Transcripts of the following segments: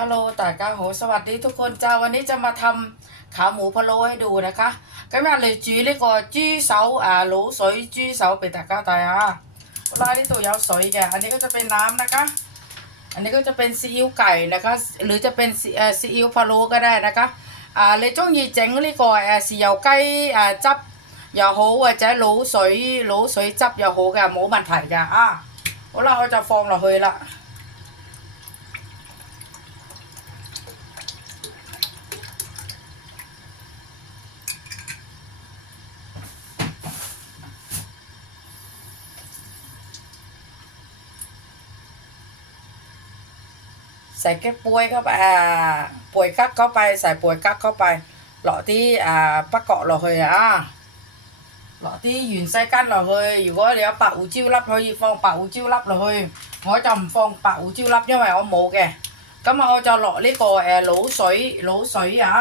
ฮัลโหลตากาโหสวัสดีทุกคนจ้าวันนี้จะมาทำขาหมูพะโล้ให้ดูนะคะก็มาเลยจีเลยก็จีเสาอ่าหลูสวยจีเสาเป็นตาก้าตายอะเวลาที่ตัวยาวสวยแกอันนี้ก็จะเป็นน้ำนะคะ อันนี้ก็จะเป็นซีอิ๊วไก่นะคะ หรือจะเป็นซีเอ่อซีอิ๊วพะโล้ก็ได้นะคะอ่าเลยจ้องยีเจ๋งเลยก็อ่าซีอิ๊วไก่อ่าจับยาโหว่าจะหลูสวยหลูสวยจับยาโหแกหมูมันไผ่แกอะเราจะฟองเราเฮยละ ใส่แก๊สป่วยเข้าไปอ่าป่วยกักเข้าไป ใส่ป่วยกักเข้าไปหล่อที่อ่าปะเกาะหล่อเลยอะหล่อที่ยืนใส่กันหล่อเลยอยู่ว่าเดี๋ยวปากอูจิ้วรับเลยฟองปากอูจิ้วรับหล่อเลยงอจำฟองปาอูจิ้วรับยังไงเอาหมูแกก็มาเอาจะหล่อเล็กกว่าแอโหลสอยโหลสอยอะ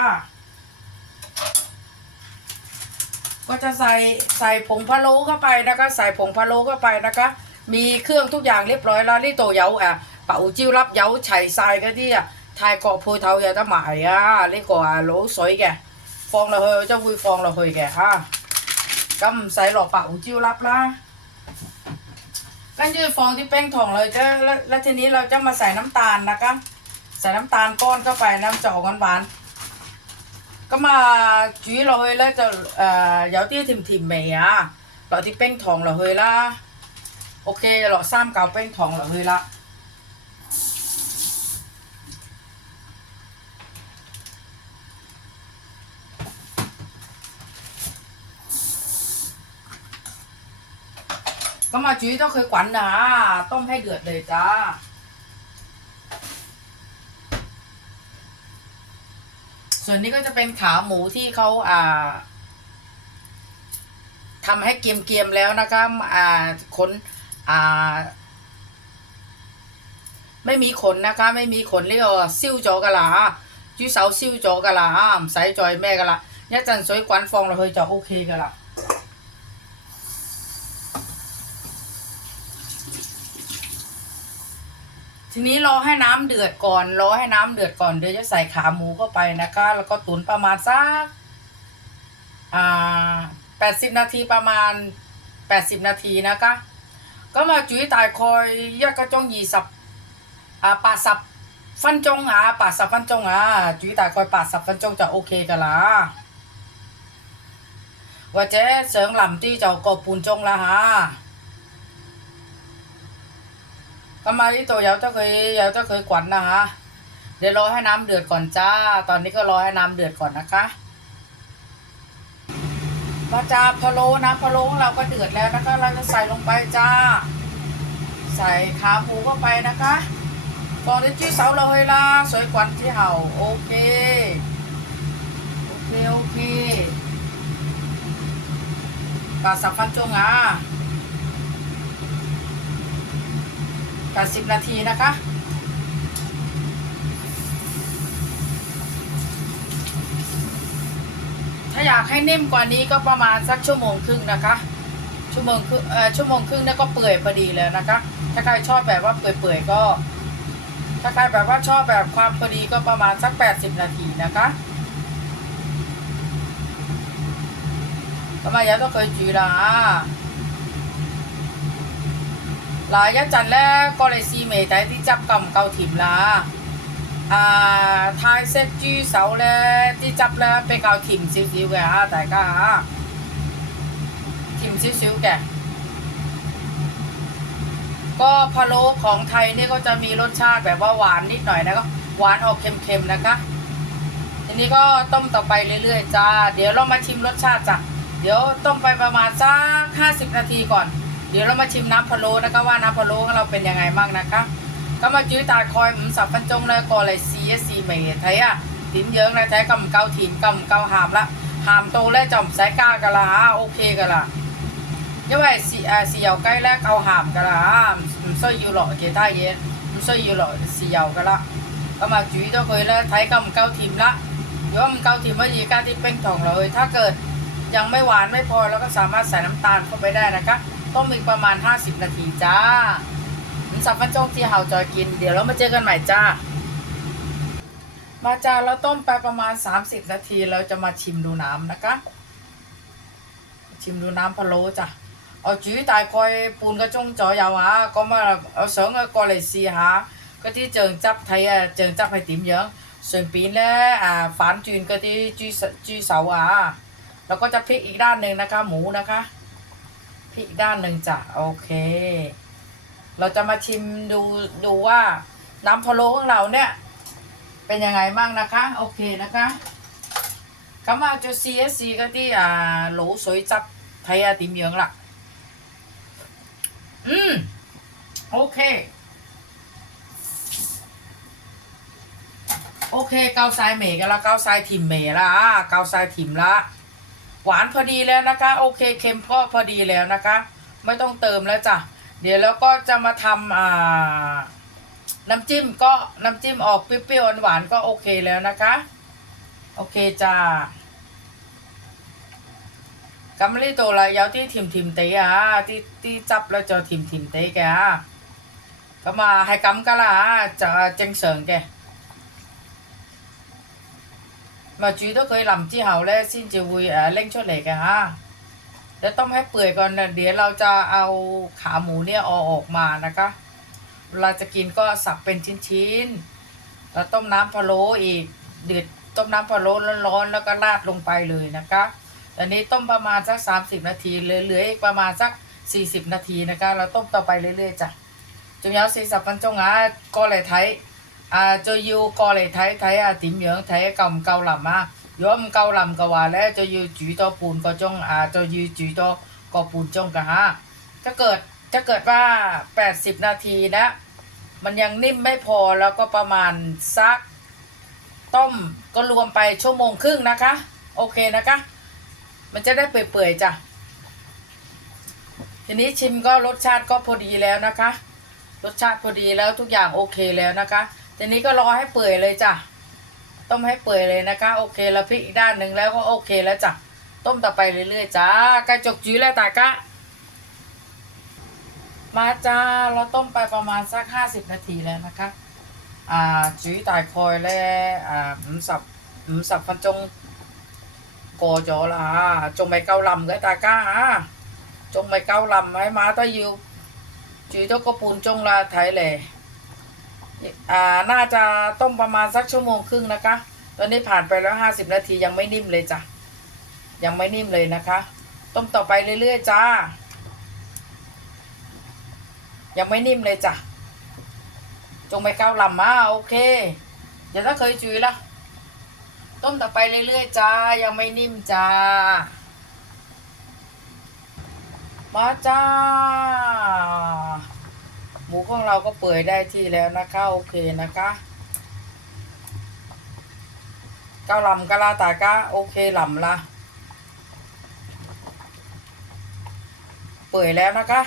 ก็จะใส่ใส่ผงพะโล้เข้าไปนะคะ ใส่ผงพะโล้เข้าไปนะคะ มีเครื่องทุกอย่างเรียบร้อยแล้วนี่โตเยาอะ 胡椒粒有齐晒嗰啲啊泰国铺头有得卖啊呢、个啊卤水嘅放落去我就会放落去嘅吓咁唔使落白胡椒粒啦跟住放啲冰糖เลย啫แล้วแล้วทีนี้เราจะมาใส่น้ำตาลนะคะใส่น้ำตาลก้อนเข้าไปน้ำจะออกหวานๆ 咁啊煮落去咧就诶、呃、有啲甜甜味啊，落啲冰糖落去啦。OK，落三嚿冰糖落去啦。 ก็มาจีต้องเคยกวันนะต้มให้เดือดเลยจ้า ส่วนนี้ก็จะเป็นขาหมูที่เขาอ่าทำให้เกรียมๆแล้วนะคะอ่าขนอ่า ไม่มีขนนะคะ ไม่มีขนเรียกว่าซิ่วจอกะลาจุ้ยเสาซิ่วจอกะลาส่ยจอยแม่กะละเนี่ยจันสวยกวนฟองเราเคยจอโอเคกะละ ทีนี้รอให้น้ำเดือดก่อนรอให้น้ำเดือดก่อนเดี๋ยวจะใส่ขาหมูเข้าไปนะคะ แล้วก็ตุ๋นประมาณสักอ่าแปดสิบนาทีประมาณแปดสิบนาทีนะคะ ก็มาจุ้ยตายคอยยากระจงยีสับอ่าป่าสับฟันจงอะป่าสับฟันจงอะจุ้ยตายคอยป่าสับฟันจงจะโอเคกันละว่าเจ๊เสียงหล่ำที่เจ้ากอปูนจงละฮะ ทำไมที่ตัวยาวจะเคยยาวจะเคยกวนนะคะ เดี๋ยวรอให้น้ำเดือดก่อนจ้า ตอนนี้ก็รอให้น้ำเดือดก่อนนะคะมาจ้าพะโล้นะพะโล้ของเราก็เดือดแล้วนะคะ เราจะใส่ลงไปจ้า ใส่ขาหมูเข้าไปนะคะฟองดิจิเสาเราเฮล่าสวยกวันที่เห่าโอเค โอเค โอเคปาสับฟันจงอะ าทีนะคะ ถ้าอยากให้นิ่มกว่านี้ก็ประมาณสักชั่วโมงครึ่งนะคะ ชั่วโมงครึ่งเอ่อชั่วโมงครึ่งเนี่ยก็เปื่อยพอดีเลยนะคะ ถ้าใครชอบแบบว่าเปื่อยๆก็ ถ้าใครแบบว่าชอบแบบความพอดีก็ประมาณสักแปดสิบนาทีนะคะ咁啊，有得佢煮啦 ลายยะจันและก็เลยซีเมย์แต่ที่จับกำเกาถิ่มละอ่าทายเซ็ตจู้เสาและที่จับแล้วไปเกาถิ่มซิวซิวแกฮะแต่ก็ฮะถิ่มซิวซิวแกก็พะโล้ของไทยนี่ก็จะมีรสชาติแบบว่าหวานนิดหน่อยนะก็หวานออกเค็มๆนะคะ ทีนี้ก็ต้มต่อไปเรื่อยๆจ้า เดี๋ยวเรามาชิมรสชาติจ้ะ เดี๋ยวต้มไปประมาณสักห้าสิบนาทีก่อน เดี๋ยวเรามาชิมน้ำพะโล้นะคะว่าน้ำพะโล้ของเราเป็นยังไงบ้างนะคะ咁啊，煮大概五十分钟咧，过嚟试一试味，睇下点样咧，睇够唔够甜，够唔够咸啦。咸到咧就唔使加噶啦吓，OK 噶啦。因为豉诶豉油鸡咧够咸噶啦吓，唔唔需要落其他嘢，唔需要落豉油噶啦。咁啊煮咗佢咧，睇够唔够甜啦。如果唔够甜可以加啲冰糖落去，ถ้าเกิดยังไม่หวานไม่พอเราก็สามารถใส่น้ำตาลเข้าไปได้นะคะ ต้มอีกประมาณ 50 นาทีจ้าน้ำซับฟันโจ๊กที่เฮาจอยกิน เดี๋ยวเรามาเจอกันใหม่จ้า มาจ้าเราต้มไปประมาณ 30 นาทีเราจะมาชิมดูน้ำนะคะ ชิมดูน้ำพะโล้จ้ะเอาจุ๋ตายคอยปูนกระจงจอยาวหาก็มาเอาสองก็เลยสีหาก็ที่เจิงจับไทยเจิงจับไทยติ๋มเยอะส่วนปีนและอ่าฝานจืนก็ที่จีจีเสาอะแล้วก็จะพลิกอีกด้านหนึ่งนะคะ หมูนะคะ พลิกด้านหนึ่งจ้ะโอเค เราจะมาชิมดูดูว่าน้ำพะโล้ของเราเนี่ย เป็นยังไงบ้างนะคะ โอเคนะคะก็มาจะ CSC ก็ที่อ่าหลูสวยจับไทยติมเยืองล่ะ อืม โอเค โอเค เกาไซเม่กันละเกาไซถิมเม่ละเกาทรายถิ่มละ หวานพอดีแล้วนะคะ โอเคเค็มก็พอดีแล้วนะคะ ไม่ต้องเติมแล้วจ้ะเดี๋ยวแล้วก็จะมาทำอ่าน้ำจิ้มก็น้ำจิ้มออกเปรี้ยวหวานก็โอเคแล้วนะคะ โอเคจ้ากัมลี่ตัวละยาวที่ทิมทิมเตะที่ที่จับแล้วจะทิมทิมเตะแกก็มาให้กัมกะละจะเจงเสริงแก ม mà chú tôi เคยลำที่เ hào แล้วสิ้นจะวุยเล่งช่วยเหล็กอะฮะแล้วต้องให้เปื่อยก่อนนะเดี๋ยวเราจะเอาขาหมูเนี่ยอออกมานะคะเราจะกินก็สับเป็นชิ้นๆแล้วต้มน้ำพะโล้อีกเดือดต้มน้ำพะโล้ร้อนๆแล้วก็ราดลงไปเลยนะคะตอนนี้ต้มประมาณสัก 30 นาทีเหลือๆอีกประมาณสัก 40 นาทีนะคะ เราต้มต่อไปเรื่อยๆจ้ะจุ๊ยาวสีสับปันจงอาก็เลยไทย à cho yêu có lại thấy thấy à điểm dưỡng thấy cầm câu làm à yếm ะถ้าเกิดถ้าเกิดว่า 80 นาทีนะ มันยังนิ่มไม่พอแล้วก็ประมาณซัก ต้มก็รวมไปชั่วโมงครึ่งนะคะ โอเคนะคะ มันจะได้เปื่อยๆจ้ะทีนี้ชิมก็รสชาติก็พอดีแล้วนะคะ รสชาติพอดีแล้วทุกอย่างโอเคแล้วนะคะ ทีนี้ก็รอให้เปื่อยเลยจ้ะ ต้มให้เปื่อยเลยนะคะ โอเคแล้วพริกอีกด้านหนึ่งแล้วก็โอเคแล้วจ้ะ ต้มต่อไปเรื่อยๆจ้ากระจกจื้อแล้วตากะ มาจ้า เราต้มไปประมาณสักห้าสิบนาทีแล้วนะคะ อ่าจื้อตายคอยแล้วอ่าหมูสับหมูสับฟันจงกอจอละจงไปเกาลำก็ตากะฮะจงไปเกาลำให้มาตะยิวจื้อตะกปูนจงลาไทยแล่ อ่าน่าจะต้มประมาณสักชั่วโมงครึ่งนะคะ ตอนนี้ผ่านไปแล้วห้าสิบนาทียังไม่นิ่มเลยจ้ะ ยังไม่นิ่มเลยนะคะ ต้มต่อไปเรื่อยๆจ้า ยังไม่นิ่มเลยจ้ะ จงไปเกาหล่ำมาโอเค เดี๋ยวถ้าเคยจุยละต้มต่อไปเรื่อยๆจ้า ยังไม่นิ่มจ้า มาจ้า มูของเราก็เปื่อยได้ที่แล้วนะคะ โอเคนะคะเกาลำกะลาตากะโอเคลำละเปื่อยแล้วนะคะ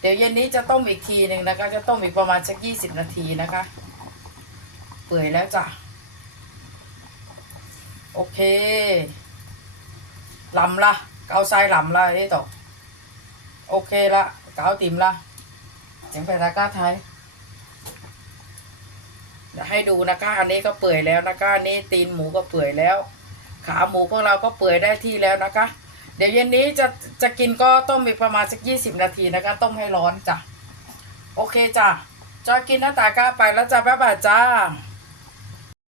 เดี๋ยวเย็นนี้จะต้มอีกทีหนึ่งนะคะ จะต้มอีกประมาณสักยี่สิบนาทีนะคะ เปื่อยแล้วจ้ะโอเคลำละเกาไซลำละเอ้ต่อโอเคละ เกาติ่มละเสียงไปตะก้าไทยเดี๋ยวให้ดูนะคะอันนี้ก็เปื่อยแล้วนะคะอันนี้ตีนหมูก็เปื่อยแล้ว ขาหมูของเราก็เปื่อยได้ที่แล้วนะคะ เดี๋ยวเย็นนี้จะจะกินก็ต้มอีกประมาณสักยี่สิบนาทีนะคะ ต้มให้ร้อนจ้ะ โอเคจ้ะจอยกินหน้าตาก้าไปแล้วจ้ะบ๊ายบายจ้า